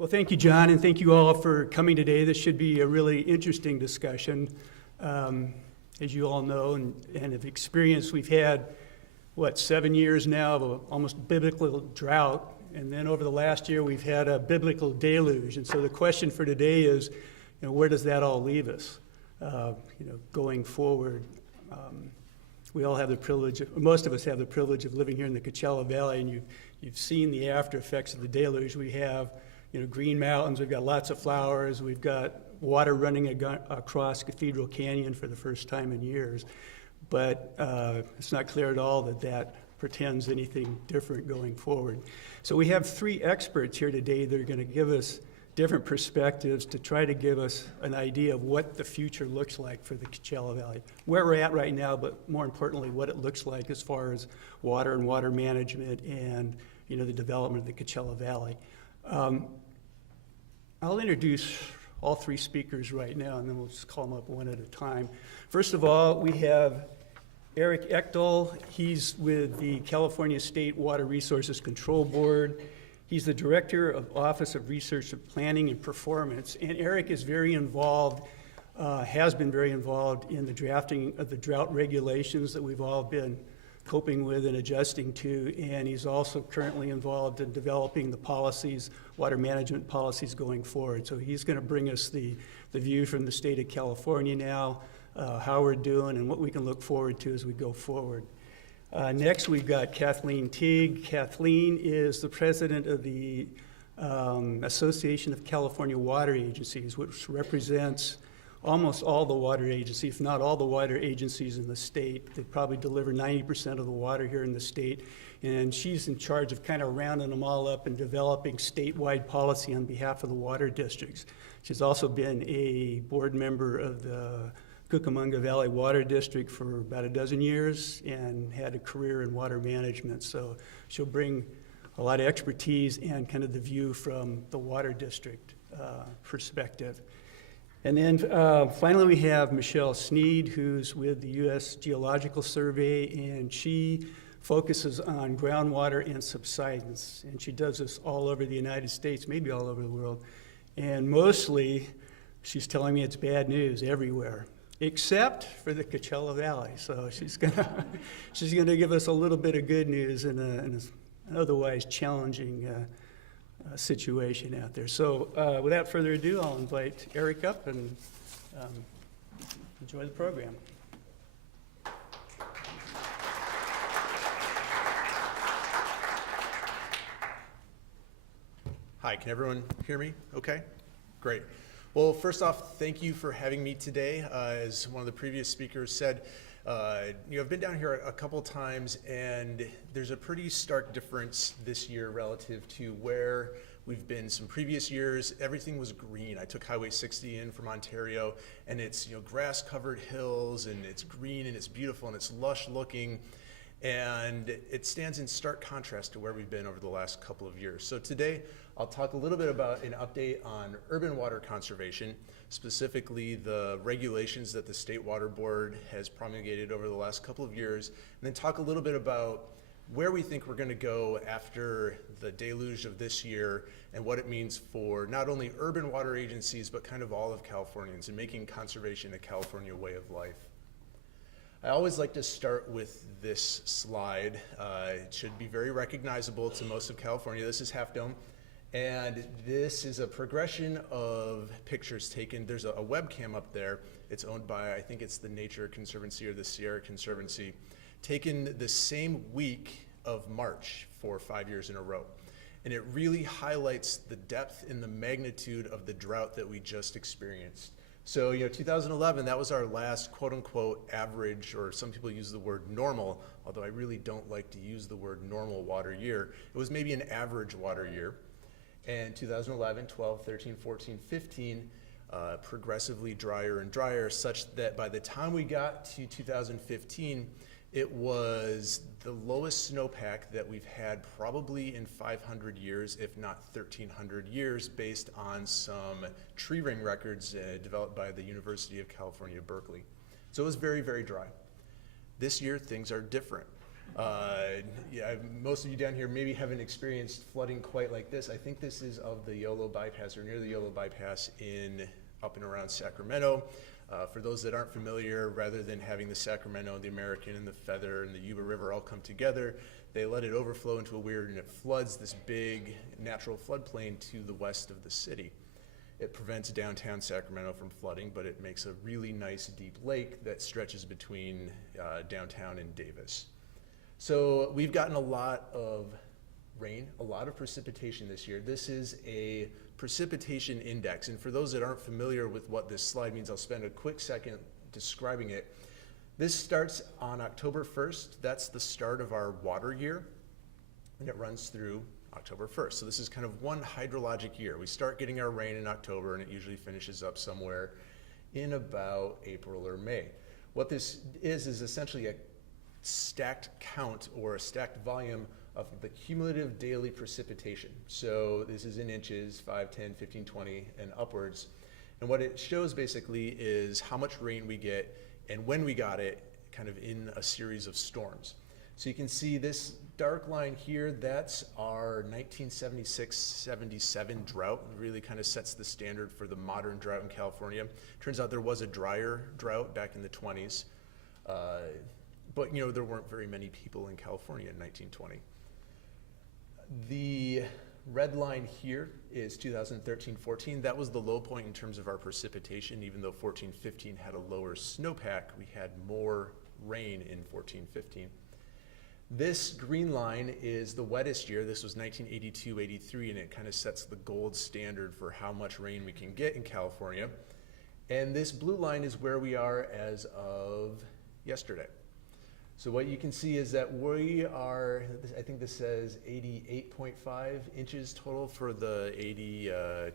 Well, thank you, John, and thank you all for coming today. This should be a really interesting discussion. As you all know and have experienced, we've had, 7 years now of a almost biblical drought, and then over the last year we've had a biblical deluge. And so the question for today is, where does that all leave us, going forward? We all have the privilege, most of us have the privilege of living here in the Coachella Valley, and you've seen the after effects of the deluge. We have green mountains, we've got lots of flowers, we've got water running across Cathedral Canyon for the first time in years. But it's not clear at all that portends anything different going forward. So we have 3 experts here today that are going to give us different perspectives to try to give us an idea of what the future looks like for the Coachella Valley, where we're at right now, but more importantly, what it looks like as far as water and water management and the development of the Coachella Valley. I'll introduce all 3 speakers right now, and then we'll just call them up one at a time. First of all, we have Erik Ekdahl. He's with the California State Water Resources Control Board. He's the Director of Office of Research of Planning and Performance, and Erik is very involved, has been very involved in the drafting of the drought regulations that we've all been coping with and adjusting to, and he's also currently involved in developing the policies, water management policies going forward. So he's going to bring us the view from the state of California now, how we're doing and what we can look forward to as we go forward. Next, we've got Kathleen Teague. Kathleen is the president of the Association of California Water Agencies, which represents almost all the water agencies, if not all the water agencies in the state. They probably deliver 90% of the water here in the state. And she's in charge of kind of rounding them all up and developing statewide policy on behalf of the water districts. She's also been a board member of the Cucamonga Valley Water District for about a dozen years and had a career in water management. So she'll bring a lot of expertise and kind of the view from the water district perspective. And then finally we have Michelle Sneed, who's with the U.S. Geological Survey, and she focuses on groundwater and subsidence. And she does this all over the United States, maybe all over the world. And mostly, she's telling me it's bad news everywhere, except for the Coachella Valley. So she's gonna give us a little bit of good news in an otherwise challenging situation out there. So without further ado, I'll invite Erik up and enjoy the program. Hi, can everyone hear me okay? Great. Well, first off, thank you for having me today. As one of the previous speakers said, I've been down here a couple times, and there's a pretty stark difference this year relative to where we've been some previous years. Everything was green. I took Highway 60 in from Ontario, and it's grass-covered hills, and it's green, and it's beautiful, and it's lush-looking, and it stands in stark contrast to where we've been over the last couple of years. So today, I'll talk a little bit about an update on urban water conservation, specifically the regulations that the State Water Board has promulgated over the last couple of years, and then talk a little bit about where we think we're going to go after the deluge of this year and what it means for not only urban water agencies, but kind of all of Californians and making conservation a California way of life. I always like to start with this slide. It should be very recognizable to most of California. This is Half Dome. And this is a progression of pictures taken. There's a webcam up there. It's owned by, I think it's the Nature Conservancy or the Sierra Conservancy, taken the same week of March for 5 years in a row. And it really highlights the depth and the magnitude of the drought that we just experienced. So, 2011, that was our last quote unquote average, or some people use the word normal, although I really don't like to use the word normal water year. It was maybe an average water year. And 2011, 12, 13, 14, 15, progressively drier and drier, such that by the time we got to 2015, it was the lowest snowpack that we've had probably in 500 years, if not 1,300 years, based on some tree ring records developed by the University of California, Berkeley. So it was very, very dry. This year, things are different. Yeah, most of you down here maybe haven't experienced flooding quite like this. I think this is of the Yolo bypass or near the Yolo bypass up and around Sacramento. For those that aren't familiar, rather than having the Sacramento, the American, and the Feather, and the Yuba River all come together, they let it overflow into a weir, and it floods this big natural floodplain to the west of the city. It prevents downtown Sacramento from flooding, but it makes a really nice deep lake that stretches between downtown and Davis. So we've gotten a lot of rain, a lot of precipitation this year. This is a precipitation index, and for those that aren't familiar with what this slide means, I'll spend a quick second describing it. This starts on October 1st. That's the start of our water year, and it runs through October 1st. So this is kind of one hydrologic year. We start getting our rain in October, and it usually finishes up somewhere in about April or May. What this is essentially a stacked count or a stacked volume of the cumulative daily precipitation. So this is in inches, 5, 10, 15, 20, and upwards. And what it shows basically is how much rain we get and when we got it, kind of in a series of storms. So you can see this dark line here, that's our 1976-77 drought. It really kind of sets the standard for the modern drought in California. Turns out there was a drier drought back in the 20s, but you know, there weren't very many people in California in 1920. The red line here is 2013-14. That was the low point in terms of our precipitation. Even though 14-15 had a lower snowpack, we had more rain in 14-15. This green line is the wettest year. This was 1982-83, and it kind of sets the gold standard for how much rain we can get in California. And this blue line is where we are as of yesterday. So what you can see is that we are, I think this says 88.5 inches total for the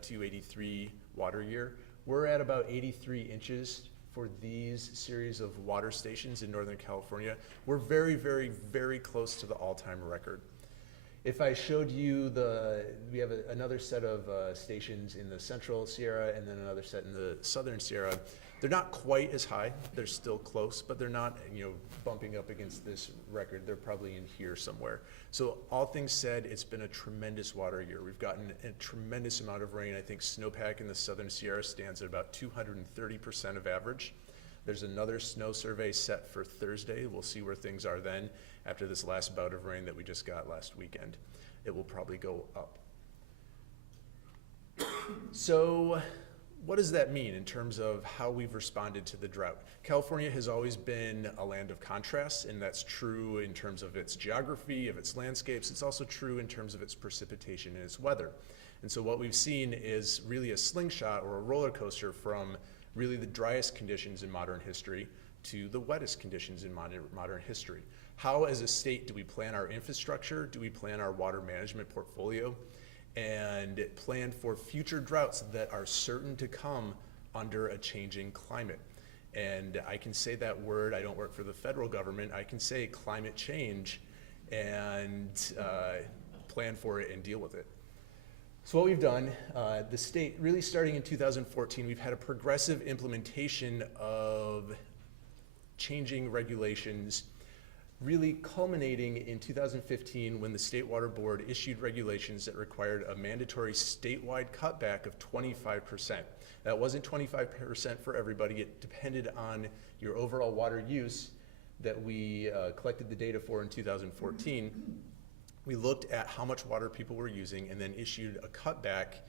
82-83 water year. We're at about 83 inches for these series of water stations in Northern California. We're very, very, very close to the all-time record. If I showed you we have another set of stations in the Central Sierra and then another set in the Southern Sierra. They're not quite as high. They're still close, but they're not, you know, bumping up against this record. They're probably in here somewhere. So all things said, it's been a tremendous water year. We've gotten a tremendous amount of rain. I think snowpack in the Southern Sierra stands at about 230% of average. There's another snow survey set for Thursday. We'll see where things are then after this last bout of rain that we just got last weekend. It will probably go up. So what does that mean in terms of how we've responded to the drought? California has always been a land of contrasts, and that's true in terms of its geography, of its landscapes. It's also true in terms of its precipitation and its weather. And so what we've seen is really a slingshot or a roller coaster from really the driest conditions in modern history to the wettest conditions in modern history. How, as a state, do we plan our infrastructure? Do we plan our water management portfolio? And plan for future droughts that are certain to come under a changing climate. And I can say that word, I don't work for the federal government, I can say climate change and plan for it and deal with it. So what we've done, the state, really starting in 2014, we've had a progressive implementation of changing regulations, really culminating in 2015 when the State Water Board issued regulations that required a mandatory statewide cutback of 25%. That wasn't 25% for everybody. It depended on your overall water use that we collected the data for in 2014. We looked at how much water people were using and then issued a cutback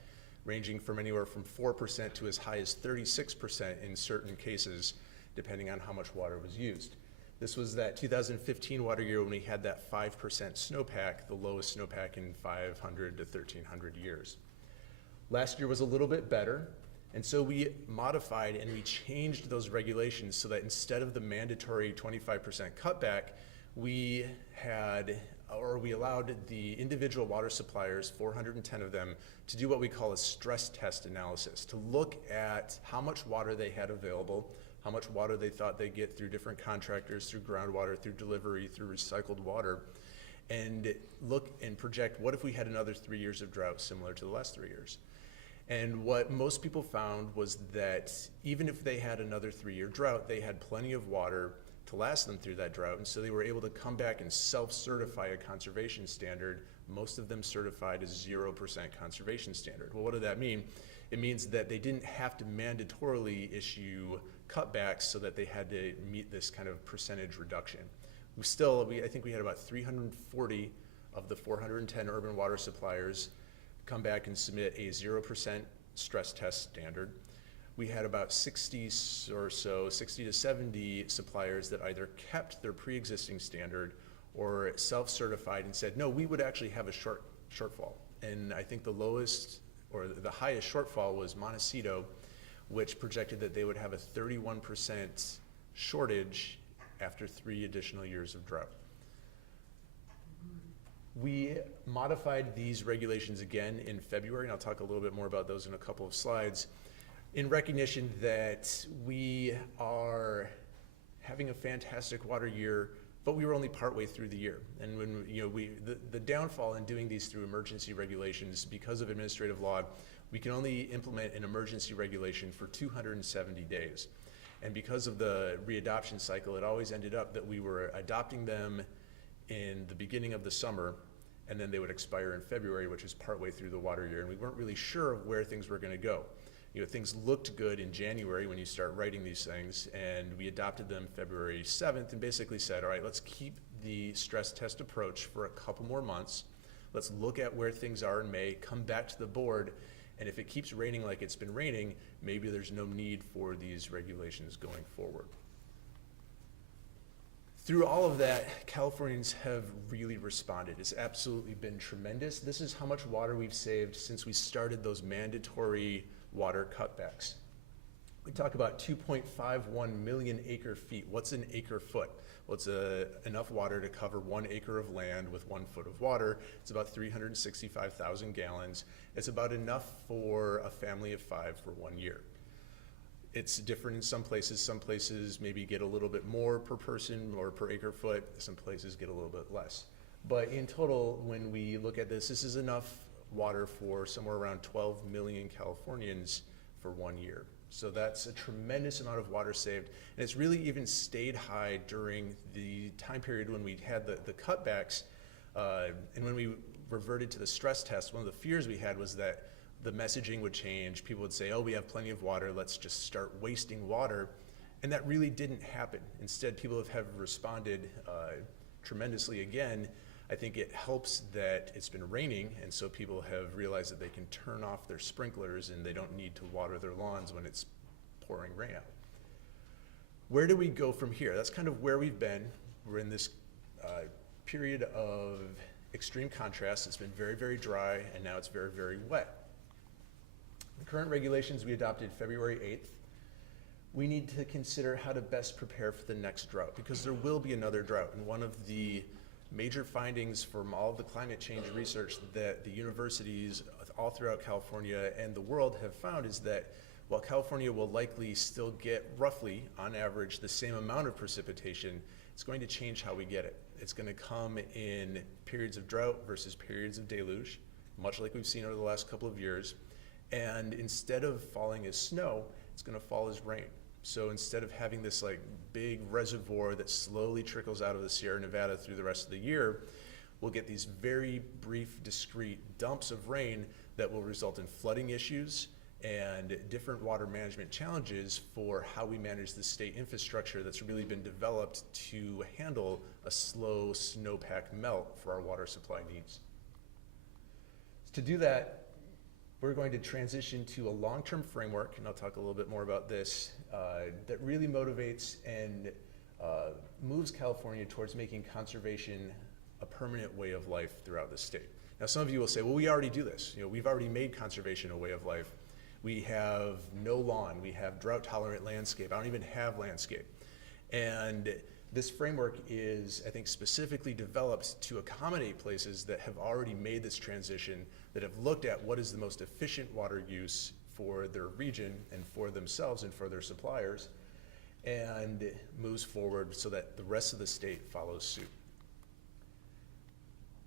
ranging from anywhere from 4% to as high as 36% in certain cases, depending on how much water was used. This was that 2015 water year when we had that 5% snowpack, the lowest snowpack in 500 to 1,300 years. Last year was a little bit better, and so we modified and we changed those regulations so that instead of the mandatory 25% cutback, we allowed the individual water suppliers, 410 of them, to do what we call a stress test analysis, to look at how much water they had available, how much water they thought they'd get through different contractors, through groundwater, through delivery, through recycled water, and look and project what if we had another 3 years of drought similar to the last 3 years. And what most people found was that even if they had another 3-year drought, they had plenty of water to last them through that drought. And so they were able to come back and self-certify a conservation standard, most of them certified as 0% conservation standard. Well, what did that mean? It means that they didn't have to mandatorily issue cutbacks so that they had to meet this kind of percentage reduction. I think we had about 340 of the 410 urban water suppliers come back and submit a 0% stress test standard. We had about 60 or so, 60 to 70 suppliers that either kept their pre-existing standard or self-certified and said, no, we would actually have a shortfall. And I think the lowest or the highest shortfall was Montecito, which projected that they would have a 31% shortage after 3 additional years of drought. We modified these regulations again in February, and I'll talk a little bit more about those in a couple of slides, in recognition that we are having a fantastic water year, but we were only partway through the year. And when the downfall in doing these through emergency regulations, because of administrative law, we can only implement an emergency regulation for 270 days. And because of the readoption cycle, it always ended up that we were adopting them in the beginning of the summer, and then they would expire in February, which is partway through the water year, and we weren't really sure of where things were going to go. Things looked good in January when you start writing these things, and we adopted them February 7th and basically said, all right, let's keep the stress test approach for a couple more months. Let's look at where things are in May, come back to the board, and if it keeps raining like it's been raining, maybe there's no need for these regulations going forward. Through all of that, Californians have really responded. It's absolutely been tremendous. This is how much water we've saved since we started those mandatory water cutbacks. We talk about 2.51 million acre feet. What's an acre foot? Well, it's enough water to cover 1 acre of land with 1 foot of water. It's about 365,000 gallons. It's about enough for a family of 5 for 1 year. It's different in some places. Some places maybe get a little bit more per person or per acre foot. Some places get a little bit less. But in total, when we look at this is enough water for somewhere around 12 million Californians for 1 year. So that's a tremendous amount of water saved. And it's really even stayed high during the time period when we had the cutbacks. And when we reverted to the stress test, one of the fears we had was that the messaging would change. People would say, oh, we have plenty of water, let's just start wasting water. And that really didn't happen. Instead, people have responded tremendously again. I think it helps that it's been raining, and so people have realized that they can turn off their sprinklers and they don't need to water their lawns when it's pouring rain out. Where do we go from here? That's kind of where we've been. We're in this period of extreme contrast. It's been very, very dry, and now it's very, very wet. The current regulations we adopted February 8th. We need to consider how to best prepare for the next drought, because there will be another drought. And one of the major findings from all of the climate change research that the universities all throughout California and the world have found is that while California will likely still get roughly, on average, the same amount of precipitation, it's going to change how we get it. It's going to come in periods of drought versus periods of deluge, much like we've seen over the last couple of years. And instead of falling as snow, it's going to fall as rain. So instead of having this like big reservoir that slowly trickles out of the Sierra Nevada through the rest of the year, we'll get these very brief, discrete dumps of rain that will result in flooding issues and different water management challenges for how we manage the state infrastructure that's really been developed to handle a slow snowpack melt for our water supply needs. To do that, we're going to transition to a long-term framework, and I'll talk a little bit more about this, that really motivates and moves California towards making conservation a permanent way of life throughout the state. Now, some of you will say, well, we already do this. We've already made conservation a way of life. We have no lawn. We have drought-tolerant landscape. I don't even have landscape. And this framework is, I think, specifically developed to accommodate places that have already made this transition, that have looked at what is the most efficient water use for their region and for themselves and for their suppliers, and moves forward so that the rest of the state follows suit.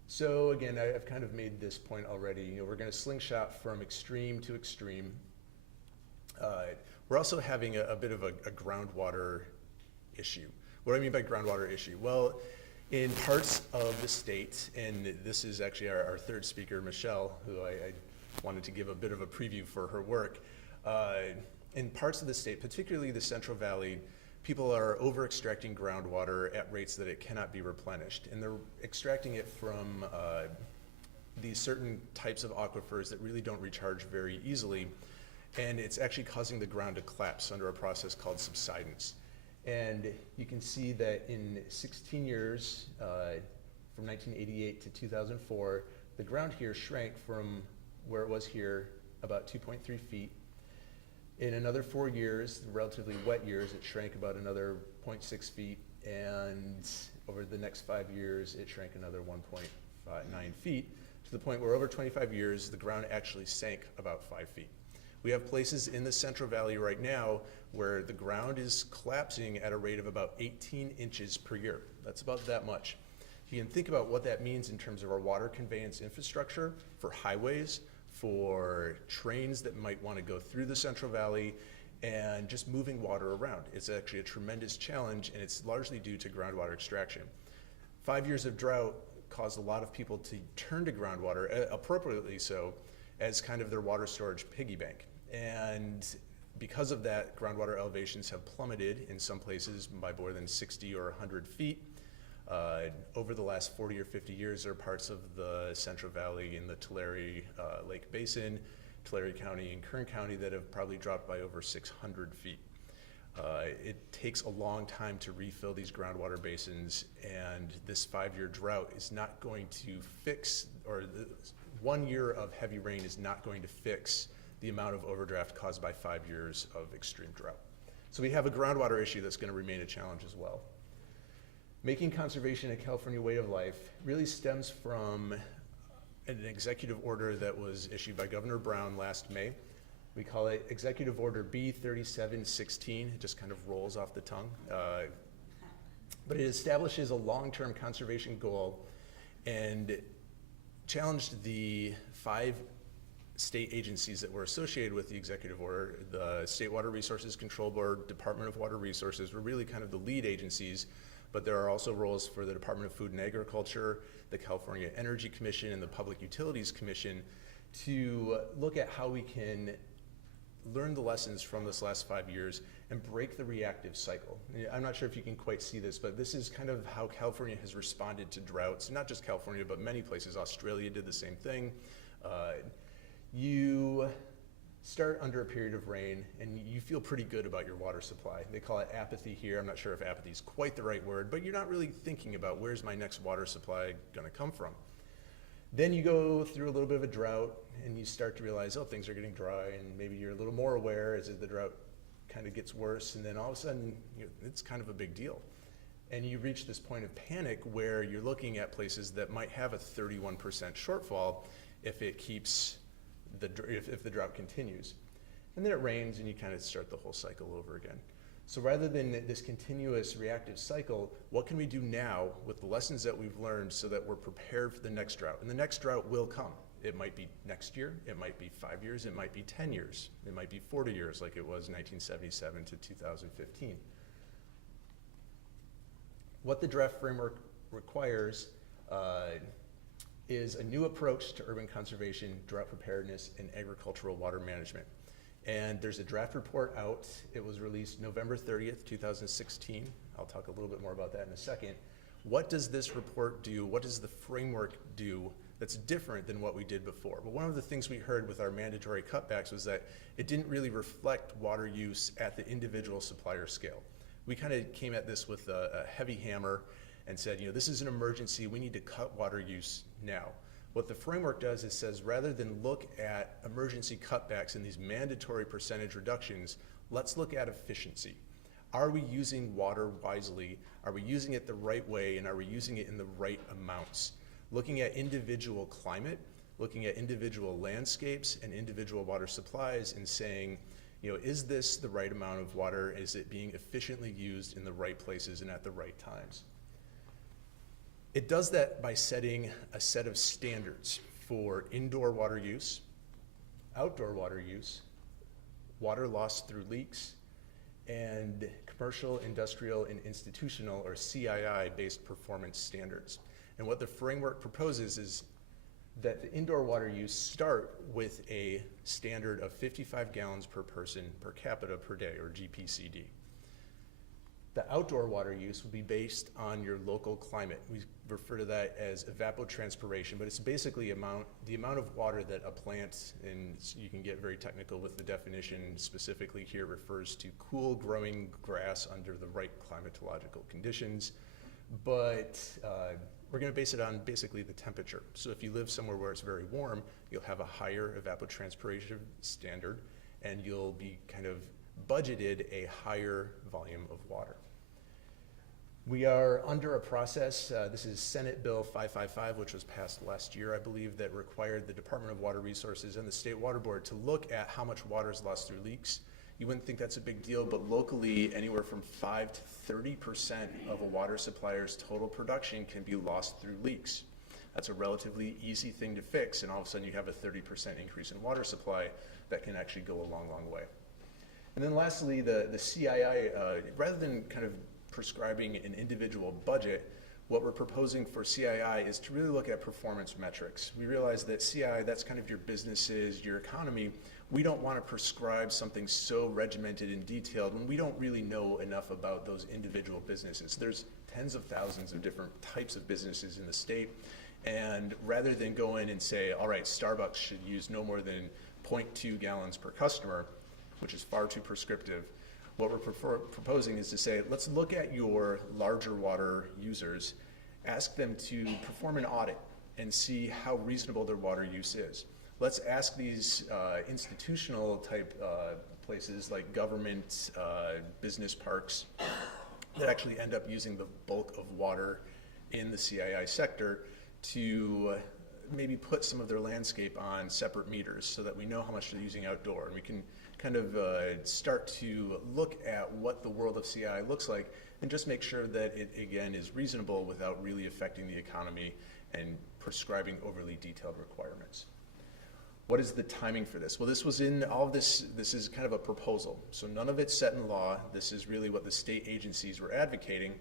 So again, I've kind of made this point already. We're going to slingshot from extreme to extreme. We're also having a bit of a groundwater issue. What do I mean by groundwater issue? Well, in parts of the state, and this is actually our third speaker, Michelle, who I wanted to give a bit of a preview for her work. In parts of the state, particularly the Central Valley, people are over-extracting groundwater at rates that it cannot be replenished. And they're extracting it from these certain types of aquifers that really don't recharge very easily. And it's actually causing the ground to collapse under a process called subsidence. And you can see that in 16 years, from 1988 to 2004, the ground here shrank from where it was here about 2.3 feet. In another 4 years, the relatively wet years, it shrank about another 0.6 feet. And over the next 5 years, it shrank another 1.9 feet, to the point where over 25 years, the ground actually sank about 5 feet. We have places in the Central Valley right now where the ground is collapsing at a rate of about 18 inches per year. That's about that much. You can think about what that means in terms of our water conveyance infrastructure for highways, for trains that might want to go through the Central Valley, and just moving water around. It's actually a tremendous challenge, and it's largely due to groundwater extraction. 5 years of drought caused a lot of people to turn to groundwater, appropriately so, as kind of their water storage piggy bank. And because of that, groundwater elevations have plummeted in some places by more than 60 or 100 feet. Over the last 40 or 50 years, there are parts of the Central Valley in the Tulare Lake Basin, Tulare County and Kern County that have probably dropped by over 600 feet. It takes a long time to refill these groundwater basins, and this 5-year drought is not going to fix, or 1 year of heavy rain is not going to fix the amount of overdraft caused by 5 years of extreme drought. So we have a groundwater issue that's going to remain a challenge as well. Making conservation a California way of life really stems from an executive order that was issued by Governor Brown last May. We call it Executive Order B3716. It just kind of rolls off the tongue. But it establishes a long-term conservation goal and challenged the 5 state agencies that were associated with the executive order. The State Water Resources Control Board, Department of Water Resources were really kind of the lead agencies, but there are also roles for the Department of Food and Agriculture, the California Energy Commission, and the Public Utilities Commission to look at how we can learn the lessons from this last 5 years and break the reactive cycle. I'm not sure if you can quite see this, but this is kind of how California has responded to droughts. Not just California, but many places. Australia did the same thing. You start under a period of rain and you feel pretty good about your water supply. They call it apathy here. I'm not sure if apathy is quite the right word, but you're not really thinking about where's my next water supply going to come from. Then you go through a little bit of a drought and you start to realize, oh, things are getting dry, and maybe you're a little more aware as the drought kind of gets worse, and then all of a sudden it's kind of a big deal. And you reach this point of panic where you're looking at places that might have a 31% shortfall if it keeps if the drought continues. And then it rains and you kind of start the whole cycle over again. So rather than this continuous reactive cycle, what can we do now with the lessons that we've learned so that we're prepared for the next drought? And the next drought will come. It might be next year, it might be 5 years, it might be 10 years, it might be 40 years like it was 1977 to 2015. What the draft framework requires is a new approach to urban conservation, drought preparedness, and agricultural water management. And there's a draft report out. It was released November 30th, 2016. I'll talk a little bit more about that in a second. What does this report do? What does the framework do that's different than what we did before? But one of the things we heard with our mandatory cutbacks was that it didn't really reflect water use at the individual supplier scale. We kind of came at this with a heavy hammer and said, this is an emergency, we need to cut water use now. What the framework does is says, rather than look at emergency cutbacks and these mandatory percentage reductions, let's look at efficiency. Are we using water wisely? Are we using it the right way? And are we using it in the right amounts? Looking at individual climate, looking at individual landscapes and individual water supplies and saying, is this the right amount of water? Is it being efficiently used in the right places and at the right times? It does that by setting a set of standards for indoor water use, outdoor water use, water loss through leaks, and commercial, industrial, and institutional, or CII-based performance standards. And what the framework proposes is that the indoor water use start with a standard of 55 gallons per person per capita per day, or GPCD. The outdoor water use will be based on your local climate. We refer to that as evapotranspiration, but it's basically the amount of water that a plant, and you can get very technical with the definition, specifically here refers to cool growing grass under the right climatological conditions, but we're going to base it on basically the temperature. So if you live somewhere where it's very warm, you'll have a higher evapotranspiration standard, and you'll be kind of budgeted a higher volume of water. We are under a process, this is Senate Bill 555, which was passed last year, I believe, that required the Department of Water Resources and the State Water Board to look at how much water is lost through leaks. You wouldn't think that's a big deal, but locally, anywhere from 5 to 30% of a water supplier's total production can be lost through leaks. That's a relatively easy thing to fix, and all of a sudden you have a 30% increase in water supply that can actually go a long, long way. And then lastly, the CII, rather than kind of prescribing an individual budget, what we're proposing for CII is to really look at performance metrics. We realize that CII, that's kind of your businesses, your economy. We don't want to prescribe something so regimented and detailed when we don't really know enough about those individual businesses. There's tens of thousands of different types of businesses in the state, and rather than go in and say, all right, Starbucks should use no more than 0.2 gallons per customer, which is far too prescriptive, what we're proposing is to say, let's look at your larger water users, ask them to perform an audit and see how reasonable their water use is. Let's ask these institutional type places like government, business parks that actually end up using the bulk of water in the CII sector to maybe put some of their landscape on separate meters so that we know how much they're using outdoor, and we can kind of start to look at what the world of CII looks like and just make sure that it, again, is reasonable without really affecting the economy and prescribing overly detailed requirements. What is the timing for this? Well, this was in all of this is kind of a proposal. So none of it's set in law. This is really what the state agencies were advocating.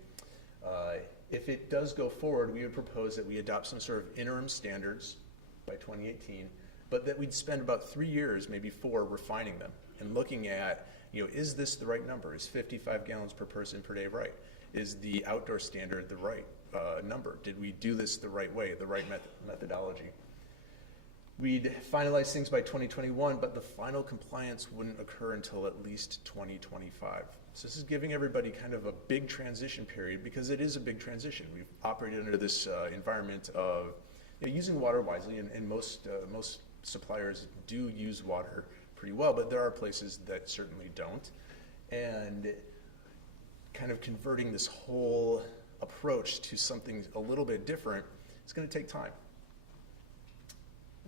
If it does go forward, we would propose that we adopt some sort of interim standards by 2018, but that we'd spend about 3 years, maybe 4, refining them and looking at, is this the right number? Is 55 gallons per person per day right? Is the outdoor standard the right number? Did we do this the right way, the right methodology? We'd finalize things by 2021, but the final compliance wouldn't occur until at least 2025. So this is giving everybody kind of a big transition period, because it is a big transition. We've operated under this environment of using water wisely, and most suppliers do use water pretty well, but there are places that certainly don't. And kind of converting this whole approach to something a little bit different is going to take time.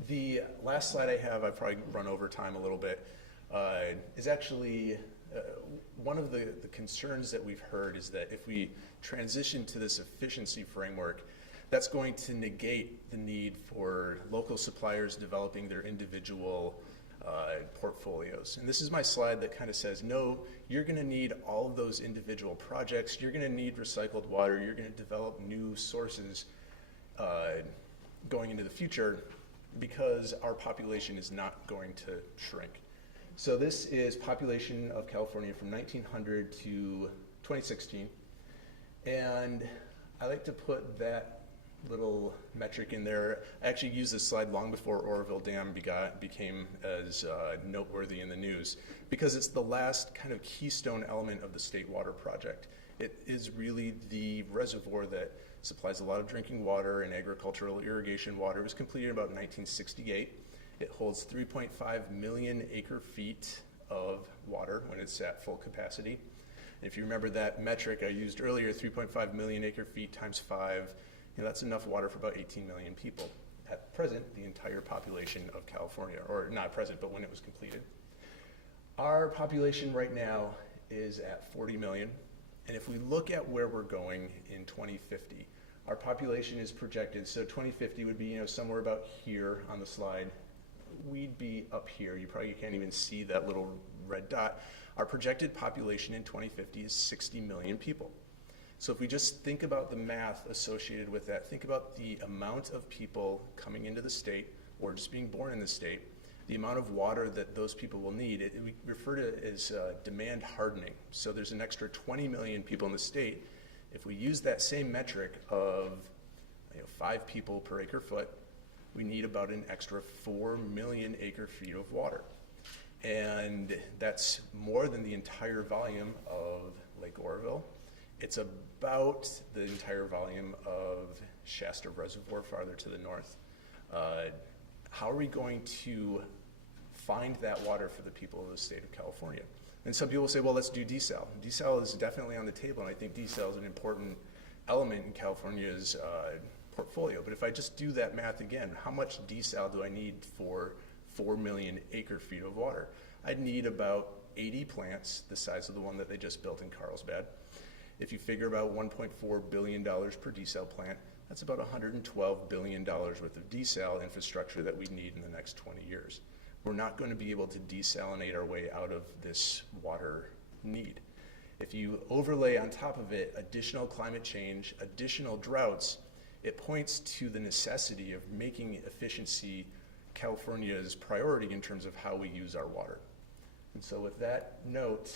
The last slide I have, I've probably run over time a little bit, is actually one of the concerns that we've heard is that if we transition to this efficiency framework, that's going to negate the need for local suppliers developing their individual portfolios. And this is my slide that kind of says, no, you're going to need all of those individual projects. You're going to need recycled water. You're going to develop new sources going into the future, because our population is not going to shrink. So this is population of California from 1900 to 2016. And I like to put that little metric in there. I actually used this slide long before Oroville Dam became as noteworthy in the news, because it's the last kind of keystone element of the State Water Project. It is really the reservoir that supplies a lot of drinking water and agricultural irrigation water. It was completed in about 1968. It holds 3.5 million acre feet of water when it's at full capacity. And if you remember that metric I used earlier, 3.5 million acre feet times 5, that's enough water for about 18 million people. At present, the entire population of California, or not present, but when it was completed. Our population right now is at 40 million. And if we look at where we're going in 2050, our population is projected, so 2050 would be somewhere about here on the slide. We'd be up here. You probably can't even see that little red dot, our projected population in 2050 is 60 million people. So if we just think about the math associated with that, think about the amount of people coming into the state or just being born in the state, the amount of water that those people will need. We refer to it as demand hardening. So there's an extra 20 million people in the state. If we use that same metric of 5 people per acre foot, we need about an extra 4 million acre feet of water. And that's more than the entire volume of Lake Oroville. It's about the entire volume of Shasta Reservoir farther to the north. How are we going to find that water for the people of the state of California? And some people say, well, let's do desal. Desal is definitely on the table, and I think desal is an important element in California's portfolio. But if I just do that math again, how much desal do I need for 4 million acre feet of water? I'd need about 80 plants, the size of the one that they just built in Carlsbad. If you figure about $1.4 billion per desal plant, that's about $112 billion worth of desal infrastructure that we need in the next 20 years. We're not going to be able to desalinate our way out of this water need. If you overlay on top of it additional climate change, additional droughts, it points to the necessity of making efficiency California's priority in terms of how we use our water. And so with that note,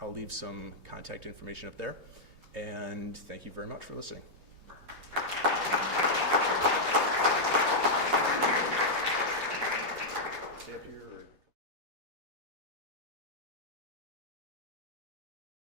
I'll leave some contact information up there, and thank you very much for listening.